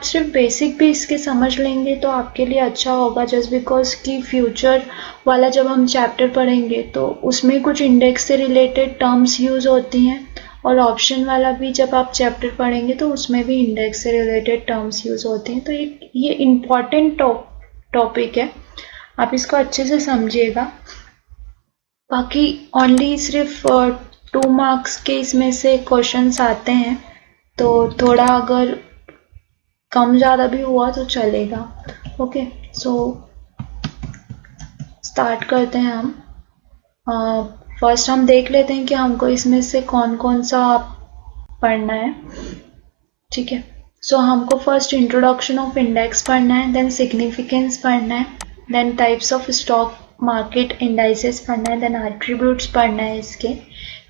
आप सिर्फ बेसिक भी इसके समझ लेंगे तो आपके लिए अच्छा होगा, जस्ट बिकॉज कि फ्यूचर वाला जब हम चैप्टर पढ़ेंगे तो उसमें कुछ इंडेक्स से रिलेटेड टर्म्स यूज होती हैं, और ऑप्शन वाला भी जब आप चैप्टर पढ़ेंगे तो उसमें भी इंडेक्स से रिलेटेड टर्म्स यूज होते हैं। तो ये इम्पॉर्टेंट टॉपिक है, आप इसको अच्छे से समझिएगा। बाकी ओनली सिर्फ 2 मार्क्स के इसमें से क्वेश्चंस आते हैं, तो थोड़ा अगर कम ज़्यादा भी हुआ तो चलेगा। ओके, सो स्टार्ट करते हैं हम। फर्स्ट हम देख लेते हैं कि हमको इसमें से कौन कौन सा पढ़ना है। ठीक है, सो हमको फर्स्ट इंट्रोडक्शन ऑफ इंडेक्स पढ़ना है, देन सिग्निफिकेंस पढ़ना है, then types of stock market indices पढ़ना है, देन एट्रीब्यूट्स पढ़ना है इसके,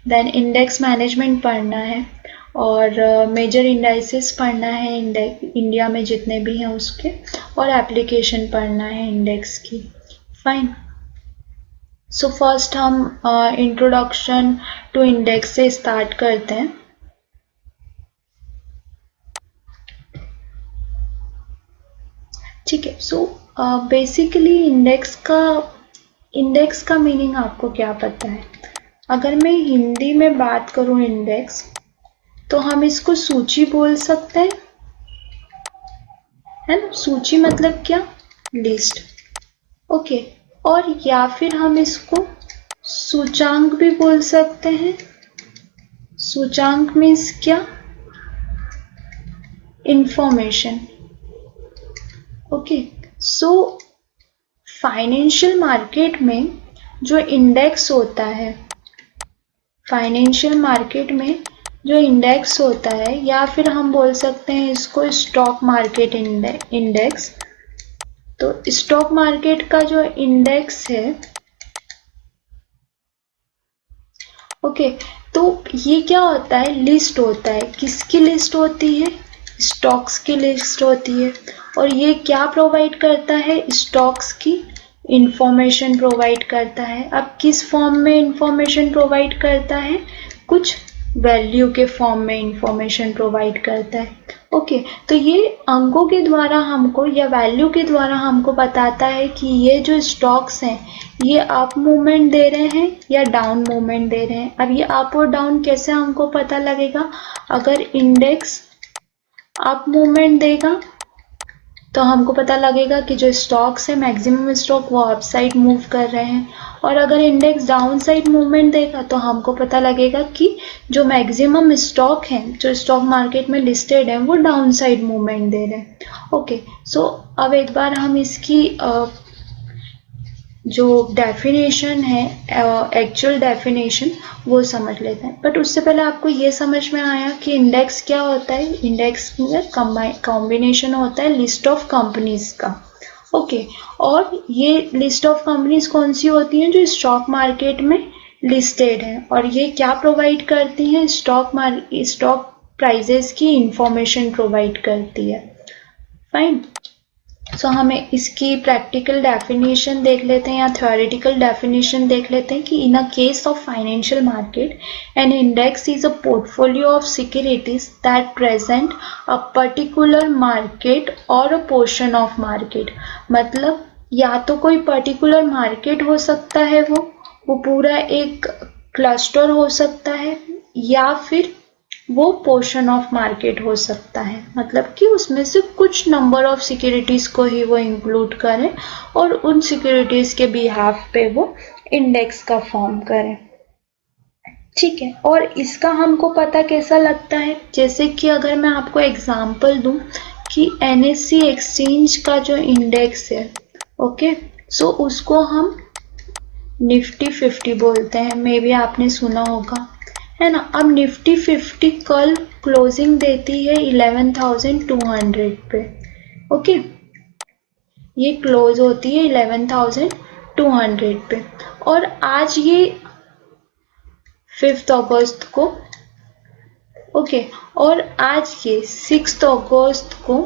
देन इंडेक्स मैनेजमेंट पढ़ना है, और मेजर इंडाइसेस पढ़ना है इंडिया में जितने भी हैं उसके, और एप्लीकेशन पढ़ना है इंडेक्स की। फाइन, सो फर्स्ट हम इंट्रोडक्शन टू इंडेक्स से स्टार्ट करते हैं। ठीक है, सो बेसिकली इंडेक्स का मीनिंग आपको क्या पता है? अगर मैं हिंदी में बात करूं इंडेक्स, तो हम इसको सूची बोल सकते हैं, है ना। सूची मतलब क्या? लिस्ट। ओके, और या फिर हम इसको सूचांक भी बोल सकते हैं। सूचांक मीन्स क्या? Information. Okay, so financial market में जो इंडेक्स होता है, फाइनेंशियल मार्केट में जो इंडेक्स होता है, या फिर हम बोल सकते हैं इसको स्टॉक मार्केट इंडेक्स। तो स्टॉक मार्केट का जो इंडेक्स है, ओके, तो ये क्या होता है? लिस्ट होता है। किसकी लिस्ट होती है? स्टॉक्स की लिस्ट होती है। और ये क्या प्रोवाइड करता है? स्टॉक्स की इंफॉर्मेशन प्रोवाइड करता है। अब किस फॉर्म में इंफॉर्मेशन प्रोवाइड करता है? कुछ वैल्यू के फॉर्म में इंफॉर्मेशन प्रोवाइड करता है। ओके, तो ये अंकों के द्वारा हमको या वैल्यू के द्वारा हमको बताता है कि ये जो स्टॉक्स हैं ये अप मूवमेंट दे रहे हैं या डाउन मूवमेंट दे रहे हैं। अब ये अप और डाउन कैसे हमको पता लगेगा? अगर इंडेक्स अप मूवमेंट देगा तो हमको पता लगेगा कि जो स्टॉक्स है मैक्सिमम स्टॉक वो अप साइड मूव कर रहे हैं, और अगर इंडेक्स डाउन साइड मूवमेंट देगा तो हमको पता लगेगा कि जो मैक्सिमम स्टॉक हैं जो स्टॉक मार्केट में लिस्टेड हैं वो डाउन साइड मूवमेंट दे रहे हैं। ओके, सो अब एक बार हम इसकी जो डेफिनेशन है, एक्चुअल डेफिनेशन, वो समझ लेते हैं। बट उससे पहले आपको ये समझ में आया कि इंडेक्स क्या होता है? इंडेक्स में कॉम्बिनेशन होता है लिस्ट ऑफ कंपनीज का। ओके, और ये लिस्ट ऑफ कंपनीज कौन सी होती हैं? जो स्टॉक मार्केट में लिस्टेड है, और ये क्या प्रोवाइड करती हैं? स्टॉक प्राइजेस की इंफॉर्मेशन प्रोवाइड करती है। फाइन, सो हमें इसकी प्रैक्टिकल डेफिनेशन देख लेते हैं या थ्योरेटिकल डेफिनेशन देख लेते हैं कि in a case of financial market an index is a portfolio of securities that present a particular market और अ पोर्शन ऑफ मार्केट। मतलब या तो कोई पर्टिकुलर मार्केट हो सकता है, वो पूरा एक क्लस्टर हो सकता है, या फिर वो पोर्शन ऑफ मार्केट हो सकता है। मतलब कि उसमें से कुछ नंबर ऑफ सिक्योरिटीज को ही वो इंक्लूड करें और उन सिक्योरिटीज के बिहाफ पे वो इंडेक्स का फॉर्म करें। ठीक है, और इसका हमको पता कैसा लगता है? जैसे कि अगर मैं आपको एग्जांपल दूं कि NSE एक्सचेंज का जो इंडेक्स है, ओके, सो उसको हम निफ्टी 50 बोलते हैं, मे बी आपने सुना होगा, है ना। अब निफ्टी 50 कल क्लोजिंग देती है 11,200 पे। ओके, ये क्लोज होती है 11,200 पे, और आज ये 5 अगस्त को, ओके, और आज ये 6 अगस्त को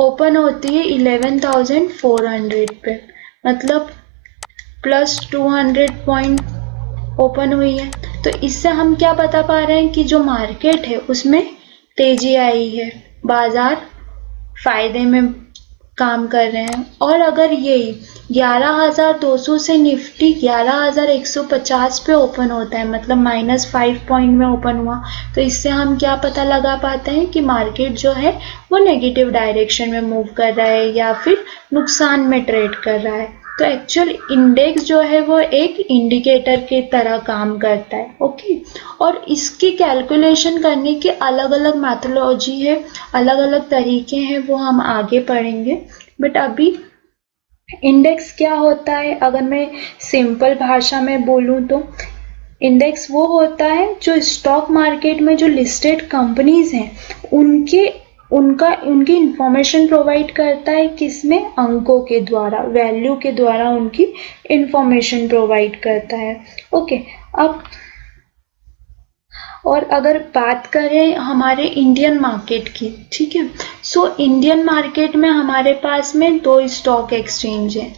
ओपन होती है 11,400 पे। मतलब प्लस 200 पॉइंट ओपन हुई है। तो इससे हम क्या बता पा रहे हैं कि जो मार्केट है उसमें तेजी आई है। बाजार फायदे में काम कर रहे हैं। और अगर यही 11,200 से निफ्टी 11,150 पे ओपन होता है, मतलब -5 पॉइंट में ओपन हुआ, तो इससे हम क्या पता लगा पाते हैं कि मार्केट जो है वो नेगेटिव डायरेक्शन में मूव कर रहा है या फिर नुकसान में ट्रेड कर रहा है। तो एक्चुअल इंडेक्स जो है वो एक इंडिकेटर की तरह काम करता है। ओके, और इसकी कैलकुलेशन करने की अलग अलग मैथोलॉजी है, अलग अलग तरीके हैं, वो हम आगे पढ़ेंगे। बट अभी इंडेक्स क्या होता है, अगर मैं सिंपल भाषा में बोलूं तो इंडेक्स वो होता है जो स्टॉक मार्केट में जो लिस्टेड कंपनीज हैं उनकी इंफॉर्मेशन प्रोवाइड करता है, किसमें, अंकों के द्वारा, वैल्यू के द्वारा उनकी इंफॉर्मेशन प्रोवाइड करता है। ओके, अब और अगर बात करें हमारे इंडियन मार्केट की, ठीक है, सो इंडियन मार्केट में हमारे पास में 2 स्टॉक एक्सचेंज है,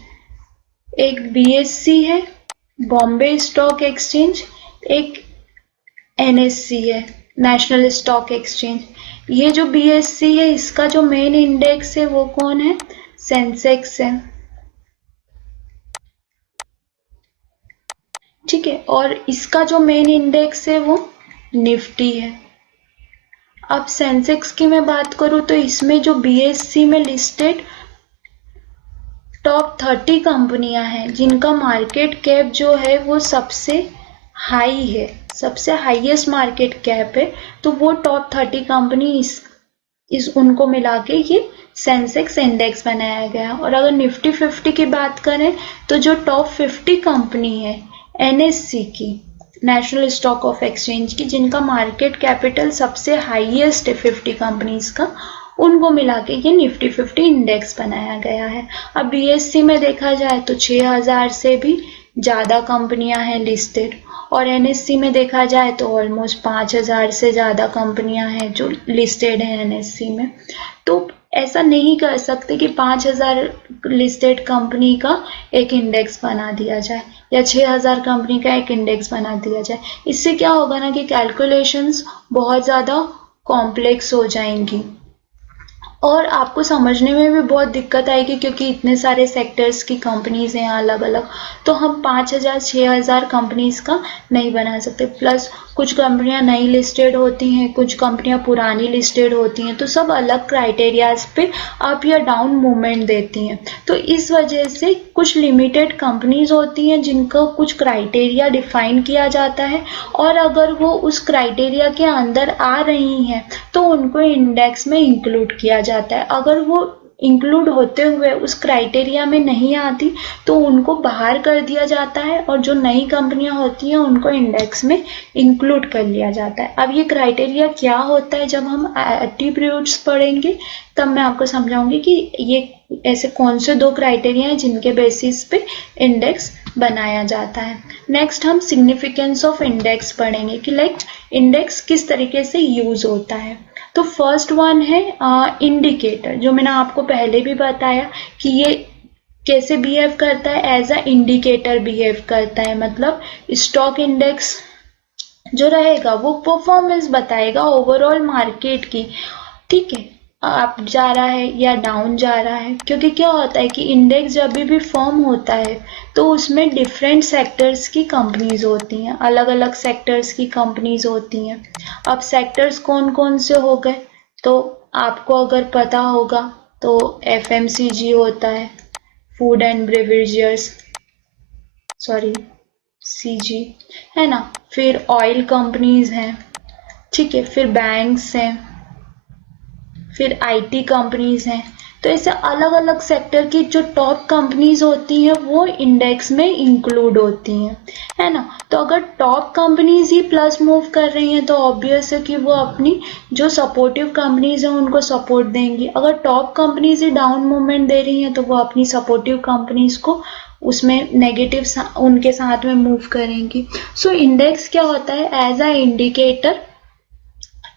एक बीएससी है, बॉम्बे स्टॉक एक्सचेंज, एक एनएससी है, नेशनल स्टॉक एक्सचेंज। ये जो बीएससी है इसका जो मेन इंडेक्स है वो कौन है, सेंसेक्स है, ठीक है, और इसका जो मेन इंडेक्स है वो निफ्टी है। अब सेंसेक्स की मैं बात करूं तो इसमें जो बीएससी में लिस्टेड टॉप 30 कंपनियां हैं जिनका मार्केट कैप जो है वो सबसे हाई है, सबसे हाईएस्ट मार्केट कैप है, तो वो टॉप 30 कंपनी इस उनको मिला के ये सेंसेक्स इंडेक्स बनाया गया। और अगर निफ्टी 50 की बात करें तो जो टॉप 50 कंपनी है एनएससी की, नेशनल स्टॉक ऑफ एक्सचेंज की, जिनका मार्केट कैपिटल सबसे हाईएस्ट है 50 कंपनीज का, उनको मिला के ये निफ्टी 50 इंडेक्स बनाया गया है। अब बीएससी में देखा जाए तो 6,000 से भी ज़्यादा कंपनियां हैं लिस्टेड, और एनएससी में देखा जाए तो ऑलमोस्ट 5,000 से ज़्यादा कंपनियां हैं जो लिस्टेड हैं एनएससी में। तो ऐसा नहीं कर सकते कि 5,000 लिस्टेड कंपनी का एक इंडेक्स बना दिया जाए या 6,000 कंपनी का एक इंडेक्स बना दिया जाए। इससे क्या होगा ना कि कैलकुलेशंस बहुत ज़्यादा कॉम्प्लेक्स हो जाएंगी और आपको समझने में भी बहुत दिक्कत आएगी, क्योंकि इतने सारे सेक्टर्स की कंपनीज हैं अलग अलग, तो हम 5,000 6,000 कंपनीज का नहीं बना सकते। प्लस कुछ कंपनियां नई लिस्टेड होती हैं, कुछ कंपनियां पुरानी लिस्टेड होती हैं, तो सब अलग क्राइटेरियाज पे अप या डाउन मूवमेंट देती हैं। तो इस वजह से कुछ लिमिटेड कंपनीज होती हैं जिनको कुछ क्राइटेरिया डिफाइन किया जाता है, और अगर वो उस क्राइटेरिया के अंदर आ रही हैं तो उनको इंडेक्स में इंक्लूड किया जाता है। अगर वो इंक्लूड होते हुए उस क्राइटेरिया में नहीं आती तो उनको बाहर कर दिया जाता है, और जो नई कंपनियां होती हैं उनको इंडेक्स में इंक्लूड कर लिया जाता है। अब ये क्राइटेरिया क्या होता है, जब हम एट्रीब्यूट्स पढ़ेंगे तब मैं आपको समझाऊंगी कि ये ऐसे कौन से 2 क्राइटेरिया हैं जिनके बेसिस पे इंडेक्स बनाया जाता है। नेक्स्ट हम सिग्निफिकेंस ऑफ इंडेक्स पढ़ेंगे कि लाइक इंडेक्स किस तरीके से यूज होता है। तो फर्स्ट वन है इंडिकेटर, जो मैंने आपको पहले भी बताया कि ये कैसे बिहेव करता है, एज अ इंडिकेटर बिहेव करता है। मतलब स्टॉक इंडेक्स जो रहेगा वो परफॉर्मेंस बताएगा ओवरऑल मार्केट की, ठीक है, अप जा रहा है या डाउन जा रहा है। क्योंकि क्या होता है कि इंडेक्स जब भी फॉर्म होता है तो उसमें डिफरेंट सेक्टर्स की कंपनीज होती हैं, अलग अलग सेक्टर्स की कंपनीज होती हैं। अब सेक्टर्स कौन कौन से हो गए, तो आपको अगर पता होगा तो एफएमसीजी होता है, food and beverages, sorry CG, है ना, फिर ऑयल कंपनीज हैं, ठीक है, फिर बैंक्स हैं, फिर आईटी कंपनीज हैं। तो ऐसे अलग अलग सेक्टर की जो टॉप कंपनीज होती हैं वो इंडेक्स में इंक्लूड होती हैं, है ना। तो अगर टॉप कंपनीज ही प्लस मूव कर रही हैं तो ऑब्वियस है कि वो अपनी जो सपोर्टिव कंपनीज हैं उनको सपोर्ट देंगी। अगर टॉप कंपनीज ही डाउन मूवमेंट दे रही हैं तो वो अपनी सपोर्टिव कंपनीज को उसमें नेगेटिव उनके साथ में मूव करेंगी। सो इंडेक्स क्या होता है, एज अ इंडिकेटर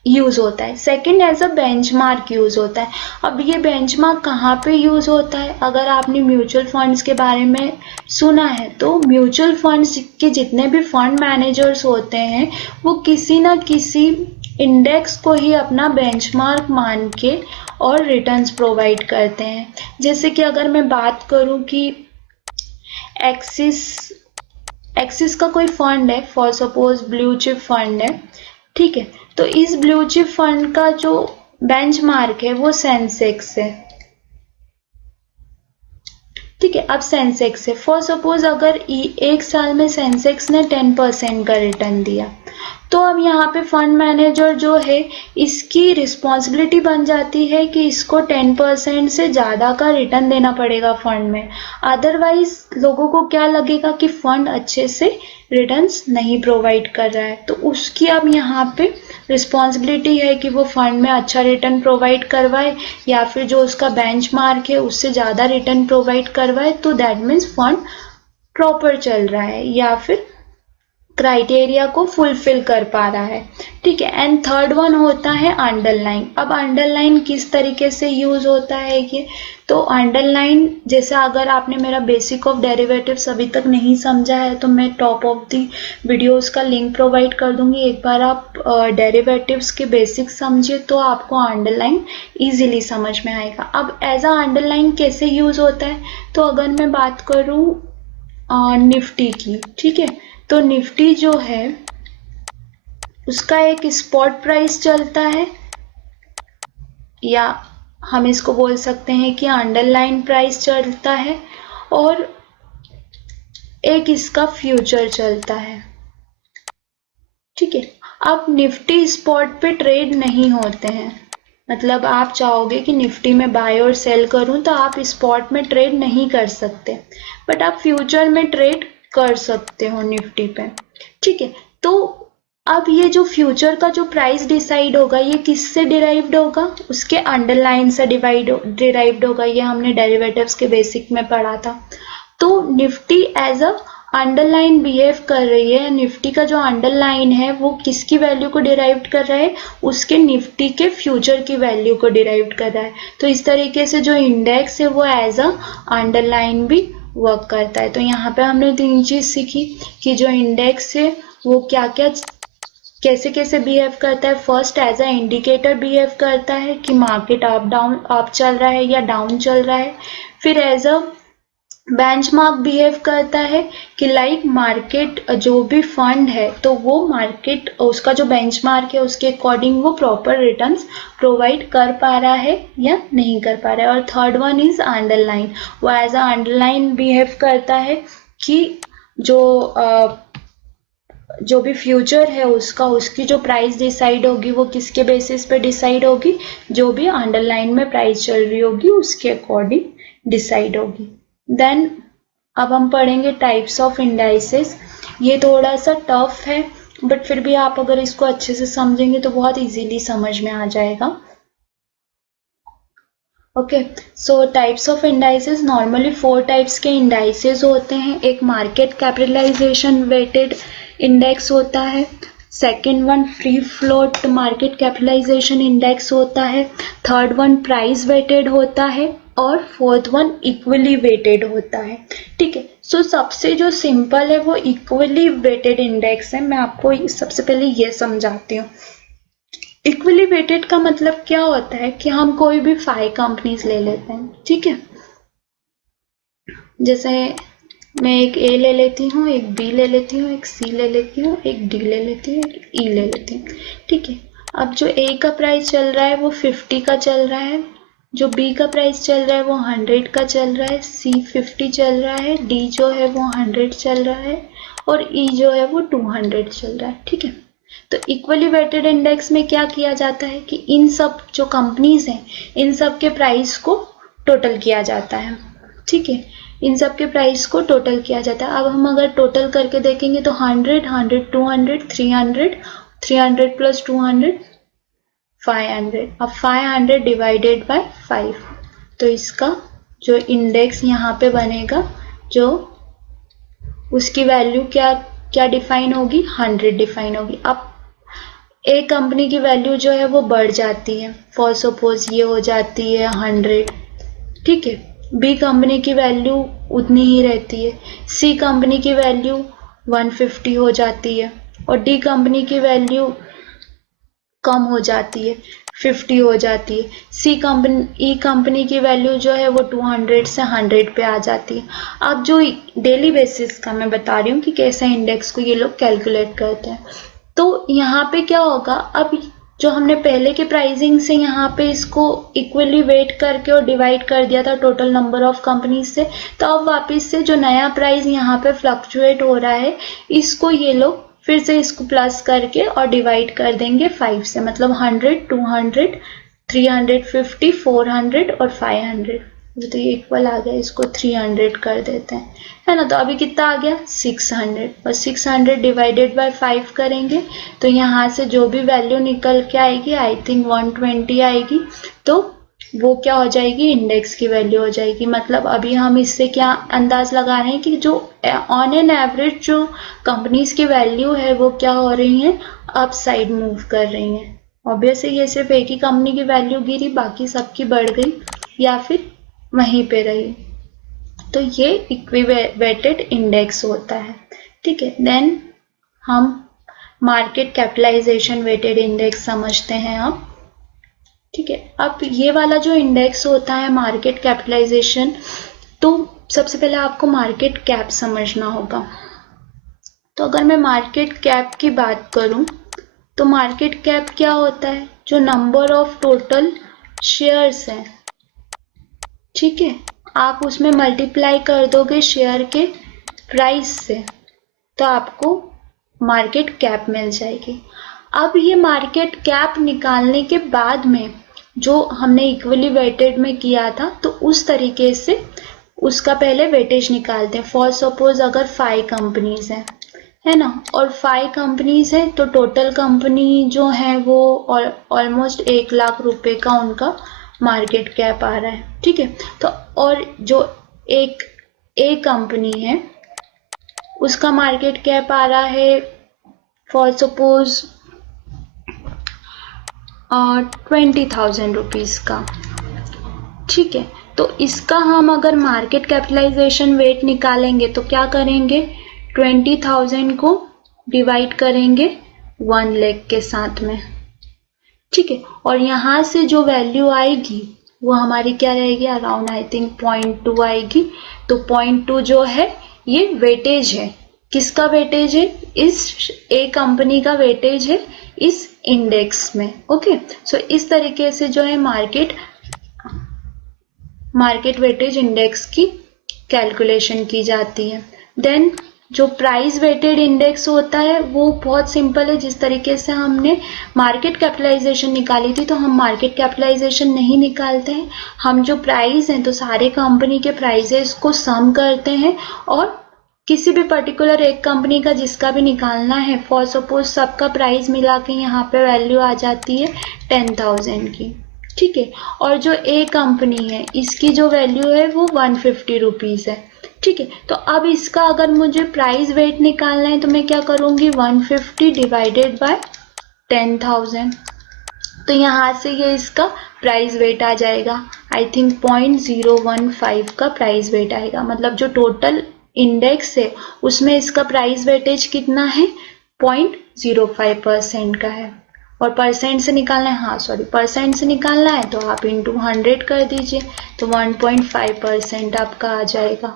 यूज होता है। Second, as a benchmark use होता है। अब ये बेंचमार्क कहाँ पे यूज होता है, अगर आपने म्यूचुअल फंड्स के बारे में सुना है तो म्यूचुअल फंड्स के जितने भी फंड मैनेजर्स होते हैं वो किसी ना किसी इंडेक्स को ही अपना बेंचमार्क मान के और रिटर्न्स प्रोवाइड करते हैं। जैसे कि अगर मैं बात करूं कि एक्सिस का कोई फंड है, for suppose blue chip fund है, ठीक है, तो इस ब्लू चिप फंड का जो बेंचमार्क है वो सेंसेक्स है, ठीक है। अब सेंसेक्स है, फॉर सपोज अगर एक साल में सेंसेक्स ने 10% का रिटर्न दिया, तो अब यहाँ पे फंड मैनेजर जो है इसकी रिस्पॉन्सिबिलिटी बन जाती है कि इसको 10% से ज़्यादा का रिटर्न देना पड़ेगा फंड में, अदरवाइज लोगों को क्या लगेगा कि फंड अच्छे से रिटर्न्स नहीं प्रोवाइड कर रहा है। तो उसकी अब यहाँ पे रिस्पॉन्सिबिलिटी है कि वो फंड में अच्छा रिटर्न प्रोवाइड करवाए या फिर जो उसका बेंचमार्क है उससे ज़्यादा रिटर्न प्रोवाइड करवाए, तो दैट मीन्स फंड प्रॉपर चल रहा है या फिर क्राइटेरिया को फुलफिल कर पा रहा है, ठीक है। एंड थर्ड वन होता है अंडरलाइन। अब अंडरलाइन किस तरीके से यूज होता है ये, तो अंडरलाइन जैसे अगर आपने मेरा बेसिक ऑफ डेरिवेटिव्स अभी तक नहीं समझा है तो मैं टॉप ऑफ दी वीडियोस का लिंक प्रोवाइड कर दूंगी, एक बार आप डेरिवेटिव्स के बेसिक समझिए तो आपको अंडरलाइन इजीली समझ में आएगा। अब एज अ अंडरलाइन कैसे यूज होता है, तो अगर मैं बात करूं निफ्टी की, ठीक है, तो निफ्टी जो है उसका एक स्पॉट प्राइस चलता है या हम इसको बोल सकते हैं कि अंडरलाइन प्राइस चलता है और एक इसका फ्यूचर चलता है, ठीक है। अब निफ्टी स्पॉट पे ट्रेड नहीं होते हैं, मतलब आप चाहोगे कि निफ्टी में बाय और सेल करूं तो आप स्पॉट में ट्रेड नहीं कर सकते, बट आप फ्यूचर में ट्रेड कर सकते हो निफ्टी पे, ठीक है। तो अब ये जो फ्यूचर का जो प्राइस डिसाइड होगा ये किससे डिराइव्ड होगा, उसके अंडरलाइन से डिराइव्ड होगा, ये हमने डेरिवेटिव्स के बेसिक में पढ़ा था। तो Nifty as a underline behave कर रही है, निफ्टी का जो अंडरलाइन है वो किसकी वैल्यू को डिराइव्ड कर रहा है, उसके निफ्टी के फ्यूचर की वैल्यू को डिराइव्ड कर रहा है। तो इस तरीके से जो इंडेक्स है वो एज अ अंडरलाइन भी वर्क करता है। तो यहाँ पे हमने तीन चीज सीखी कि जो इंडेक्स है वो क्या क्या कैसे कैसे बिहेव करता है। First as a indicator behave करता है कि मार्केट अप चल रहा है या डाउन चल रहा है। फिर एज अ बेंचमार्क बिहेव करता है कि लाइक मार्केट जो भी फंड है तो वो मार्केट उसका जो बेंचमार्क है उसके अकॉर्डिंग वो प्रॉपर रिटर्न्स प्रोवाइड कर पा रहा है या नहीं कर पा रहा है। और थर्ड वन इज अंडरलाइन, वो एज अ अंडरलाइन बिहेव करता है कि जो भी फ्यूचर है उसकी जो प्राइस डिसाइड होगी वो किसके बेसिस पे डिसाइड होगी, जो भी अंडरलाइन में प्राइस चल रही होगी उसके अकॉर्डिंग डिसाइड होगी। देन अब हम पढ़ेंगे टाइप्स ऑफ इंडाइसेस। ये थोड़ा सा टफ है बट फिर भी आप अगर इसको अच्छे से समझेंगे तो बहुत इजीली समझ में आ जाएगा। Okay, so types of indices, normally 4 types के इंडाइसेस होते हैं। एक मार्केट कैपिटलाइजेशन वेटेड इंडेक्स होता है, second one free float market capitalisation index होता है, थर्ड वन प्राइस वेटेड होता है और फोर्थ वन इक्वली वेटेड होता है, ठीक है। सो सबसे जो सिंपल है वो इक्वली वेटेड इंडेक्स है। मैं आपको सबसे पहले ये समझाती हूँ। इक्वली वेटेड का मतलब क्या होता है कि हम कोई भी 5 कंपनीज ले लेते हैं, ठीक है। जैसे मैं एक ए ले लेती हूँ, एक बी ले लेती हूँ, एक सी ले लेती हूँ, एक डी ले लेती हूँ, एक ई ले लेती हूँ, ठीक है। अब जो ए का प्राइस चल रहा है वो 50 का चल रहा है, जो बी का प्राइस चल रहा है वो 100 का चल रहा है, सी 50 चल रहा है, डी जो है वो 100 चल रहा है और ई जो है वो 200 चल रहा है, ठीक है। तो इक्वली वेटेड इंडेक्स में क्या किया जाता है कि इन सब जो कंपनीज हैं इन सब के प्राइस को टोटल किया जाता है, ठीक है। इन सब के प्राइस को टोटल किया जाता है। अब हम अगर टोटल करके देखेंगे तो 100, 100, 200, 300, 300 प्लस 200, 500। अब 500 डिवाइडेड बाय 5, तो इसका जो इंडेक्स यहाँ पे बनेगा, जो उसकी वैल्यू क्या क्या डिफाइन होगी, 100 डिफाइन होगी। अब ए कंपनी की वैल्यू जो है वो बढ़ जाती है, फॉर सपोज ये हो जाती है 100, ठीक है। बी कंपनी की वैल्यू उतनी ही रहती है, सी कंपनी की वैल्यू 150 हो जाती है और डी कंपनी की वैल्यू कम हो जाती है, 50 हो जाती है। ई कंपनी की वैल्यू जो है वो 200 से 100 पे आ जाती है। अब जो डेली बेसिस का मैं बता रही हूँ कि कैसे इंडेक्स को ये लोग कैलकुलेट करते हैं। तो यहाँ पे क्या होगा, अब जो हमने पहले के प्राइसिंग से यहाँ पे इसको इक्वली वेट करके और डिवाइड कर दिया था टोटल नंबर ऑफ कंपनीज से, तो अब वापस से जो नया प्राइस यहाँ पे फ्लक्चुएट हो रहा है, इसको ये लोग फिर से इसको प्लस करके और डिवाइड कर देंगे 5 से, मतलब 100, 200, 350, 400 और 500। तो ये इक्वल आ गया, इसको 300 कर देते हैं, है ना। तो अभी कितना आ गया 600, और 600 डिवाइडेड बाय 5 करेंगे तो यहाँ से जो भी वैल्यू निकल के आएगी, आई थिंक 120 आएगी, तो वो क्या हो जाएगी, इंडेक्स की वैल्यू हो जाएगी। मतलब अभी हम इससे क्या अंदाज लगा रहे हैं कि जो ऑन एन एवरेज जो कंपनीज की वैल्यू है वो क्या हो रही है, अप साइड मूव कर रही है। ऑब्वियसली ये सिर्फ एक ही कंपनी की वैल्यू गिरी, बाकी सबकी बढ़ गई या फिर वहीं पे रही, तो ये इक्विवेटेड इंडेक्स होता है, ठीक है। देन हम मार्केट कैपिटलाइजेशन वेटेड इंडेक्स समझते हैं अब, ठीक है। अब ये वाला जो इंडेक्स होता है मार्केट कैपिटलाइजेशन, तो सबसे पहले आपको मार्केट कैप समझना होगा। तो अगर मैं मार्केट कैप की बात करूं तो मार्केट कैप क्या होता है, जो नंबर ऑफ टोटल शेयर्स है, ठीक है, आप उसमें मल्टीप्लाई कर दोगे शेयर के प्राइस से, तो आपको मार्केट कैप मिल जाएगी। अब ये मार्केट कैप निकालने के बाद में जो हमने इक्वली वेटेड में किया था, तो उस तरीके से उसका पहले वेटेज निकालते हैं। फॉर सपोज अगर 5 कंपनीज हैं, है ना, और 5 कंपनीज है तो टोटल कंपनी जो है वो ऑलमोस्ट 1 लाख रुपए का उनका मार्केट कैप आ रहा है, ठीक है। तो और जो एक ए कंपनी है उसका मार्केट कैप आ रहा है फॉर सपोज 20,000 रुपीज का, ठीक है। तो इसका हम अगर मार्केट कैपिटलाइजेशन वेट निकालेंगे तो क्या करेंगे, 20,000 को डिवाइड करेंगे 1 लाख के साथ में, ठीक है। और यहाँ से जो वैल्यू आएगी वो हमारी क्या रहेगी, अराउंड आई थिंक 0.2 आएगी। तो 0.2 जो है ये वेटेज है, किसका वेटेज है, इस ए कंपनी का वेटेज है इस इंडेक्स में, ओके। सो इस तरीके से जो है मार्केट वेटेज इंडेक्स की कैलकुलेशन की जाती है। देन जो प्राइस वेटेड इंडेक्स होता है वो बहुत सिंपल है, जिस तरीके से हमने मार्केट कैपिटलाइजेशन निकाली थी, तो हम मार्केट कैपिटलाइजेशन नहीं निकालते हैं, हम जो प्राइस हैं तो सारे कंपनी के प्राइसेस को सम करते हैं और किसी भी पर्टिकुलर एक कंपनी का जिसका भी निकालना है, फॉर सपोज सबका प्राइस मिला के यहाँ पे वैल्यू आ जाती है 10,000 की, ठीक है। और जो ए कंपनी है इसकी जो वैल्यू है वो 150 रुपीज है, ठीक है। तो अब इसका अगर मुझे प्राइस वेट निकालना है तो मैं क्या करूंगी, 150 डिवाइडेड बाय 10,000, तो यहाँ से ये इसका प्राइस वेट आ जाएगा, आई थिंक 0.015 का प्राइस वेट आएगा। मतलब जो टोटल इंडेक्स है उसमें इसका प्राइस वेटेज कितना है, 0.05% का है। और परसेंट से निकालना है, हाँ सॉरी परसेंट से निकालना है तो आप इंटू 100 कर दीजिए, तो 1.5% आपका आ जाएगा,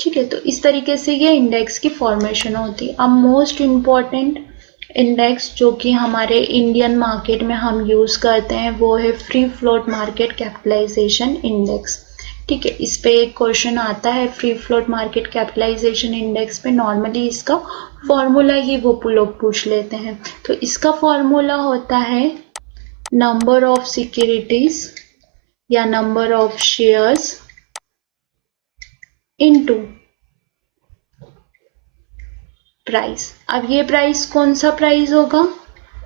ठीक है। तो इस तरीके से ये इंडेक्स की फॉर्मेशन होती है। अब मोस्ट इम्पॉर्टेंट इंडेक्स जो कि हमारे इंडियन मार्केट में हम यूज करते हैं वो है free float market capitalisation index, ठीक है। इस पे एक क्वेश्चन आता है free float market capitalisation index पे, नॉर्मली इसका फॉर्मूला ही वो लोग पूछ लेते हैं। तो इसका फॉर्मूला होता है नंबर ऑफ सिक्योरिटीज या number of shares into price. अब ये प्राइस कौन सा प्राइस होगा,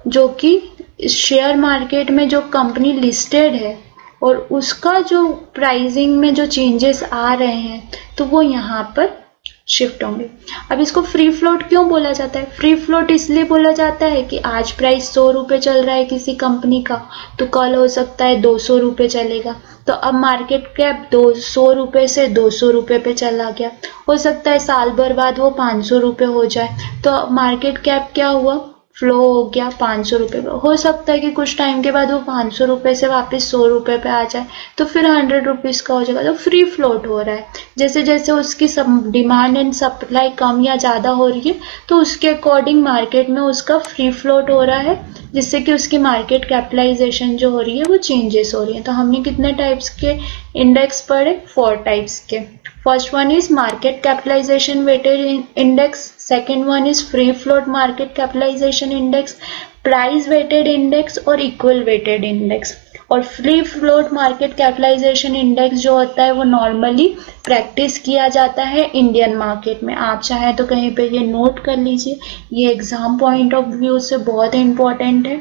जो कि शेयर मार्केट में जो कंपनी लिस्टेड है और उसका जो प्राइसिंग में जो चेंजेस आ रहे हैं तो वो यहाँ पर शिफ्ट होंगे। अब इसको फ्री फ्लोट क्यों बोला जाता है, फ्री फ्लोट इसलिए बोला जाता है कि आज प्राइस 100 रुपये चल रहा है किसी कंपनी का, तो कल हो सकता है 200 रुपये चलेगा, तो अब मार्केट कैप 200 रुपये से 200 रुपये पे चला गया, हो सकता है साल भर बाद वो 500 रुपये हो जाए, तो मार्केट कैप क्या हुआ, फ्लो हो गया 500 रुपये पे, हो सकता है कि कुछ टाइम के बाद वो 500 रुपये से वापस 100 रुपये पे आ जाए, तो फिर 100 रुपीज़ का हो जाएगा। तो फ्री फ्लोट हो रहा है, जैसे जैसे उसकी डिमांड एंड सप्लाई कम या ज़्यादा हो रही है तो उसके अकॉर्डिंग मार्केट में उसका फ्री फ्लोट हो रहा है, जिससे कि उसकी मार्केट कैपिटलाइजेशन जो हो रही है वो चेंजेस हो रही है। तो हमने कितने टाइप्स के इंडेक्स पढ़े? 4 टाइप्स के। First one is market capitalization weighted index, second one is free float market capitalization index, price weighted index और equal weighted index। और free float market capitalisation index जो होता है वो नॉर्मली प्रैक्टिस किया जाता है इंडियन मार्केट में। आप चाहें तो कहीं पे ये नोट कर लीजिए, ये एग्जाम पॉइंट ऑफ व्यू से बहुत इंपॉर्टेंट है।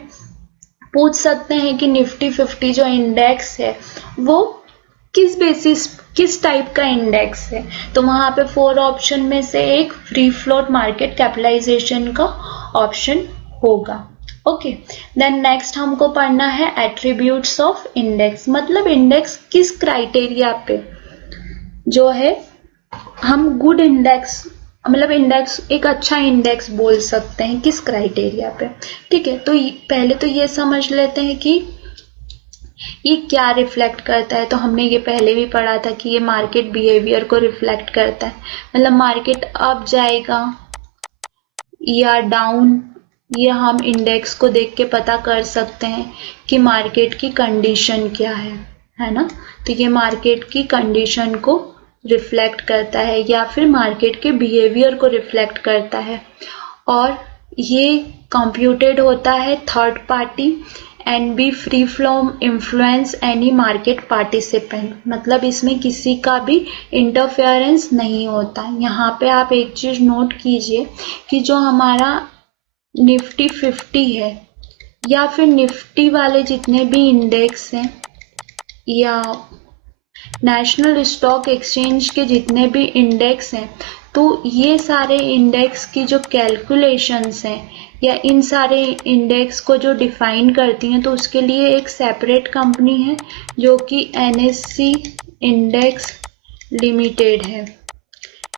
पूछ सकते हैं कि निफ्टी 50 जो इंडेक्स है वो किस बेसिस, किस टाइप का इंडेक्स है, तो वहां पे 4 ऑप्शन में से एक फ्री फ्लोट मार्केट कैपिटलाइजेशन का ऑप्शन होगा। ओके, देन नेक्स्ट हमको पढ़ना है एट्रीब्यूट्स ऑफ इंडेक्स, मतलब इंडेक्स किस क्राइटेरिया पे जो है हम गुड इंडेक्स, मतलब इंडेक्स एक अच्छा इंडेक्स बोल सकते हैं किस क्राइटेरिया पे। ठीक है, तो पहले तो ये समझ लेते हैं कि ये क्या रिफ्लेक्ट करता है। तो हमने ये पहले भी पढ़ा था कि ये मार्केट बिहेवियर को रिफ्लेक्ट करता है, मतलब मार्केट अप जाएगा या डाउन, ये हम इंडेक्स को देख के पता कर सकते हैं कि मार्केट की कंडीशन क्या है ना। तो ये मार्केट की कंडीशन को रिफ्लेक्ट करता है या फिर मार्केट के बिहेवियर को रिफ्लेक्ट करता है, और ये कंप्यूटेड होता है third party and B free from influence any market participant, मतलब इसमें किसी का भी इंटरफेरेंस नहीं होता। यहाँ पे आप एक चीज नोट कीजिए कि जो हमारा निफ्टी 50 है या फिर निफ्टी वाले जितने भी इंडेक्स हैं या नेशनल स्टॉक एक्सचेंज के जितने भी इंडेक्स हैं, तो ये सारे इंडेक्स की जो कैलकुलेशंस हैं या इन सारे इंडेक्स को जो डिफाइन करती हैं, तो उसके लिए एक सेपरेट कंपनी है जो कि एनएससी इंडेक्स लिमिटेड है।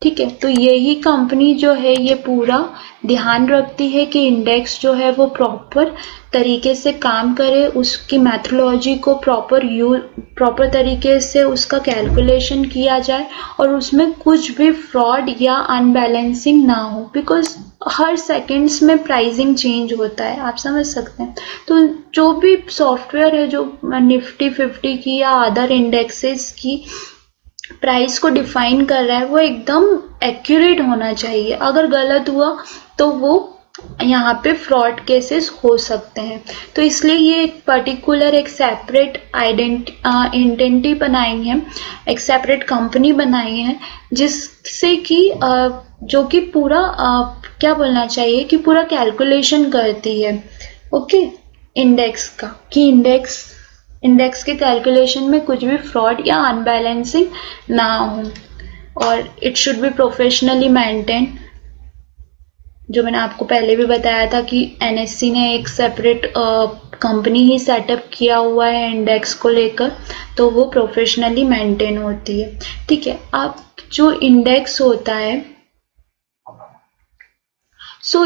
ठीक है, तो यही कंपनी जो है ये पूरा ध्यान रखती है कि इंडेक्स जो है वो प्रॉपर तरीके से काम करे, उसकी मैथोलॉजी को प्रॉपर तरीके से उसका कैलकुलेशन किया जाए और उसमें कुछ भी फ्रॉड या अनबैलेंसिंग ना हो, बिकॉज हर सेकंड्स में प्राइसिंग चेंज होता है, आप समझ सकते हैं। तो जो भी सॉफ्टवेयर है जो निफ्टी 50 की या अदर इंडेक्सेस की प्राइस को डिफाइन कर रहा है वो एकदम एक्यूरेट होना चाहिए, अगर गलत हुआ तो वो यहाँ पे फ्रॉड केसेस हो सकते हैं। तो इसलिए ये एक पर्टिकुलर एक सेपरेट आइडेंटिटी बनाई है, एक सेपरेट कंपनी बनाई है, जिससे कि जो कि पूरा क्या बोलना चाहिए कि पूरा कैलकुलेशन करती है ओके इंडेक्स का, कि इंडेक्स के कैलकुलेशन में कुछ भी फ्रॉड या अनबैलेंसिंग ना हो, और it should be professionally maintain. जो मैंने आपको पहले भी बताया था कि एनएससी ने एक सेपरेट कंपनी ही सेटअप किया हुआ है इंडेक्स को लेकर, तो वो प्रोफेशनली मेंटेन होती है। ठीक है, अब जो इंडेक्स होता है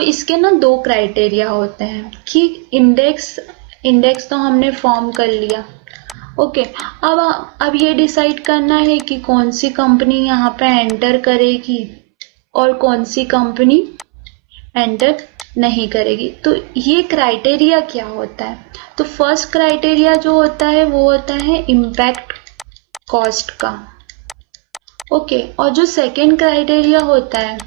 इसके ना 2 क्राइटेरिया होते हैं कि इंडेक्स तो हमने फॉर्म कर लिया। ओके, अब ये डिसाइड करना है कि कौन सी कंपनी यहाँ पे एंटर करेगी और कौन सी कंपनी एंटर नहीं करेगी। तो ये क्राइटेरिया क्या होता है? तो फर्स्ट क्राइटेरिया जो होता है वो होता है इम्पैक्ट कॉस्ट का। ओके, और जो सेकेंड क्राइटेरिया होता है,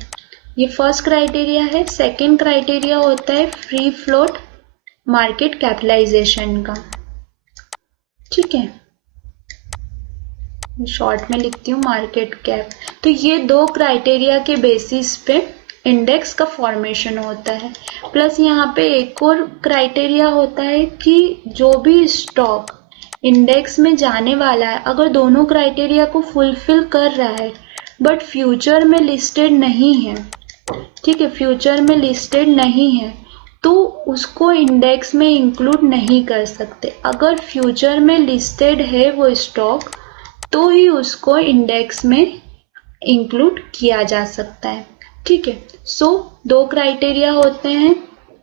ये फर्स्ट क्राइटेरिया है, सेकेंड क्राइटेरिया होता है फ्री फ्लोट मार्केट कैपिटलाइजेशन का। ठीक है, शॉर्ट में लिखती हूँ मार्केट कैप। तो ये 2 क्राइटेरिया के बेसिस पे इंडेक्स का फॉर्मेशन होता है। प्लस यहाँ पे एक और क्राइटेरिया होता है कि जो भी स्टॉक इंडेक्स में जाने वाला है, अगर दोनों क्राइटेरिया को फुलफिल कर रहा है बट फ्यूचर में लिस्टेड नहीं है, ठीक है, फ्यूचर में लिस्टेड नहीं है, तो उसको इंडेक्स में इंक्लूड नहीं कर सकते। अगर फ्यूचर में लिस्टेड है वो स्टॉक तो ही उसको इंडेक्स में इंक्लूड किया जा सकता है। ठीक है, 2 क्राइटेरिया होते हैं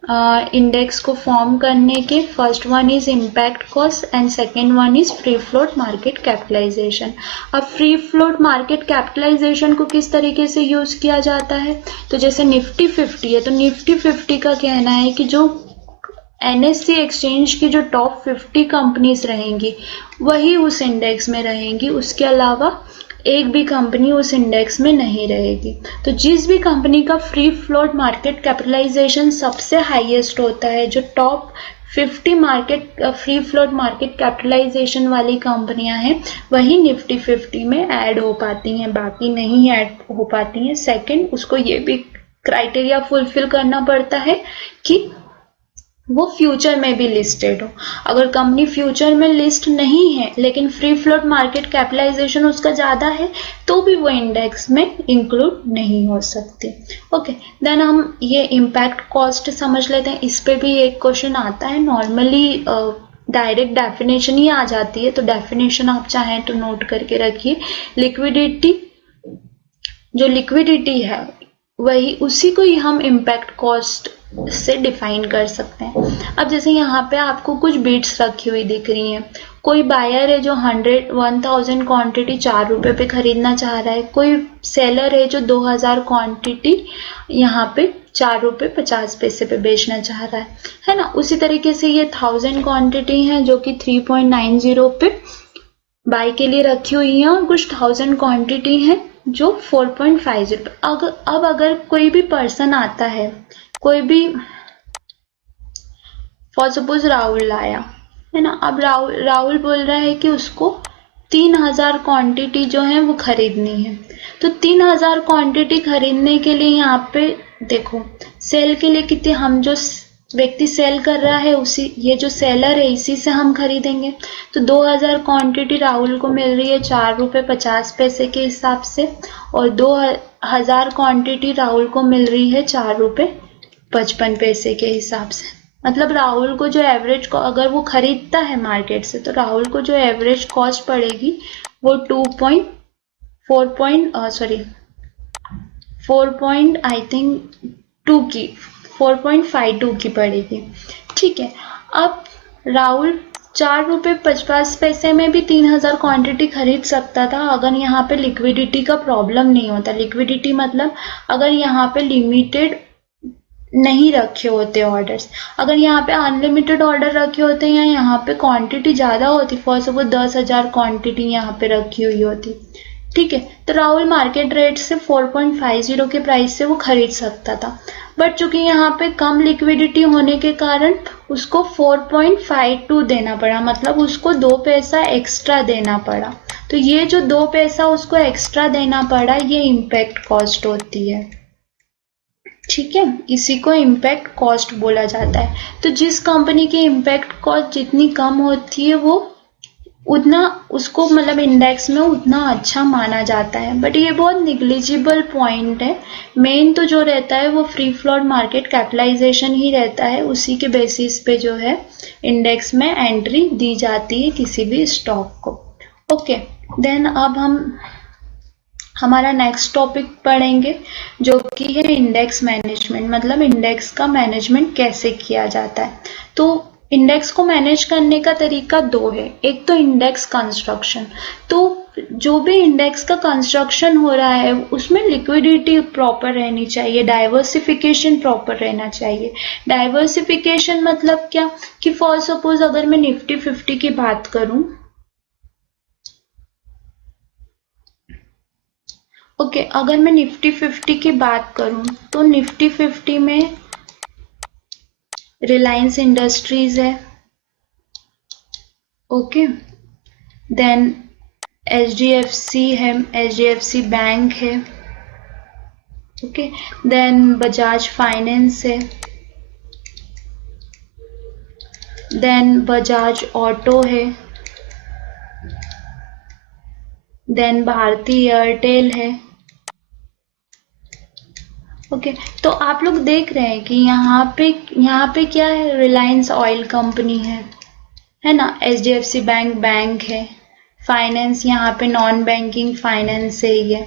इंडेक्स को फॉर्म करने के, first one is impact cost and second one is free float market capitalisation. अब फ्री फ्लोट मार्केट कैपिटलाइजेशन को किस तरीके से यूज किया जाता है, तो जैसे निफ्टी 50 है तो निफ्टी 50 का कहना है कि जो NSE एक्सचेंज की जो टॉप 50 कंपनीज रहेंगी वही उस इंडेक्स में रहेंगी, उसके अलावा एक भी कंपनी उस इंडेक्स में नहीं रहेगी। तो जिस भी कंपनी का फ्री फ्लोट मार्केट कैपिटलाइजेशन सबसे हाईएस्ट होता है, जो top 50 market free float market capitalisation वाली कंपनियां हैं, वही निफ्टी 50 में ऐड हो पाती हैं, बाकी नहीं ऐड हो पाती हैं। सेकंड, उसको ये भी क्राइटेरिया फुलफिल करना पड़ता है कि वो फ्यूचर में भी लिस्टेड हो। अगर कंपनी फ्यूचर में लिस्ट नहीं है लेकिन फ्री फ्लोट मार्केट कैपिटलाइजेशन उसका ज़्यादा है तो भी वो इंडेक्स में इंक्लूड नहीं हो सकती। ओके, देन हम ये इम्पैक्ट कॉस्ट समझ लेते हैं। इस पे भी एक क्वेश्चन आता है, नॉर्मली डायरेक्ट डेफिनेशन ही आ जाती है, तो डेफिनेशन आप चाहें तो नोट करके रखिए। लिक्विडिटी, जो लिक्विडिटी है वही, उसी को ही हम इम्पैक्ट कॉस्ट से डिफाइन कर सकते हैं। अब जैसे यहाँ पे आपको कुछ बीट्स रखी हुई दिख रही हैं, कोई बायर है जो 1000 क्वांटिटी 4 रुपए पे खरीदना चाह रहा है, कोई सेलर है जो 2000 क्वांटिटी यहाँ पे 4 रुपए 50 पैसे पे बेचना चाह रहा है ना। उसी तरीके से ये 1000 क्वांटिटी है जो कि 3.90 पे बाय के लिए रखी हुई है, और कुछ 1000 क्वांटिटी है जो 4.50 पे। अब अगर कोई भी पर्सन आता है, कोई भी, फॉर सपोज राहुल आया है ना, अब राहुल बोल रहा है कि उसको 3000 क्वांटिटी जो है वो खरीदनी है। तो 3000 क्वांटिटी खरीदने के लिए यहाँ पे देखो, सेल के लिए कितने, हम जो व्यक्ति सेल कर रहा है उसी, ये जो सेलर है इसी से हम खरीदेंगे। तो 2000 क्वांटिटी राहुल को मिल रही है 4 रुपए 50 पैसे के हिसाब से, और 2000 क्वांटिटी राहुल को मिल रही है 4 रुपए 55 पैसे के हिसाब से। मतलब राहुल को जो एवरेज, अगर वो खरीदता है मार्केट से, तो राहुल को जो एवरेज कॉस्ट पड़ेगी वो 4.52 की पड़ेगी। ठीक है, अब राहुल 4 रुपए 50 पैसे में भी 3000 क्वांटिटी खरीद सकता था अगर यहाँ पे लिक्विडिटी का प्रॉब्लम नहीं होता। लिक्विडिटी मतलब अगर यहाँ पे लिमिटेड नहीं रखे होते ऑर्डर्स, अगर यहाँ पे अनलिमिटेड ऑर्डर रखे होते या यहाँ पे क्वांटिटी ज़्यादा होती, फॉर सपोज 10,000 क्वांटिटी यहाँ पे रखी हुई होती, ठीक है, तो राहुल मार्केट रेट से 4.50 के प्राइस से वो खरीद सकता था। बट चूंकि यहाँ पे कम लिक्विडिटी होने के कारण उसको 4.52 देना पड़ा, मतलब उसको 2 पैसा एक्स्ट्रा देना पड़ा। तो ये जो 2 पैसा उसको एक्स्ट्रा देना पड़ा, ये इम्पैक्ट कॉस्ट होती है। ठीक है, इसी को इम्पैक्ट कॉस्ट बोला जाता है। तो जिस कंपनी की इम्पैक्ट कॉस्ट जितनी कम होती है वो उतना उसको, मतलब इंडेक्स में उतना अच्छा माना जाता है। बट ये बहुत निग्लिजिबल पॉइंट है। मेन तो जो रहता है वो फ्री फ्लोट मार्केट कैपिटलाइजेशन ही रहता है, उसी के बेसिस पे जो है इंडेक्स में एंट्री दी जाती है किसी भी स्टॉक को। ओके, देन अब हम हमारा नेक्स्ट टॉपिक पढ़ेंगे जो कि है इंडेक्स मैनेजमेंट, मतलब इंडेक्स का मैनेजमेंट कैसे किया जाता है। तो इंडेक्स को मैनेज करने का तरीका 2 है। एक तो इंडेक्स कंस्ट्रक्शन, तो जो भी इंडेक्स का कंस्ट्रक्शन हो रहा है उसमें लिक्विडिटी प्रॉपर रहनी चाहिए, डाइवर्सिफिकेशन प्रॉपर रहना चाहिए। डाइवर्सिफिकेशन मतलब क्या कि फॉर सपोज अगर मैं निफ्टी 50 की बात करूं, ओके, अगर मैं निफ्टी 50 की बात करूं तो निफ्टी 50 में रिलायंस इंडस्ट्रीज है, ओके, देन HDFC है, HDFC बैंक है, ओके, देन बजाज फाइनेंस है, देन बजाज ऑटो है, देन भारती एयरटेल है। ओके, तो आप लोग देख रहे हैं कि यहाँ पे क्या है, रिलायंस ऑयल कंपनी है ना, HDFC बैंक है, फाइनेंस यहाँ पे नॉन बैंकिंग फाइनेंस से ही है।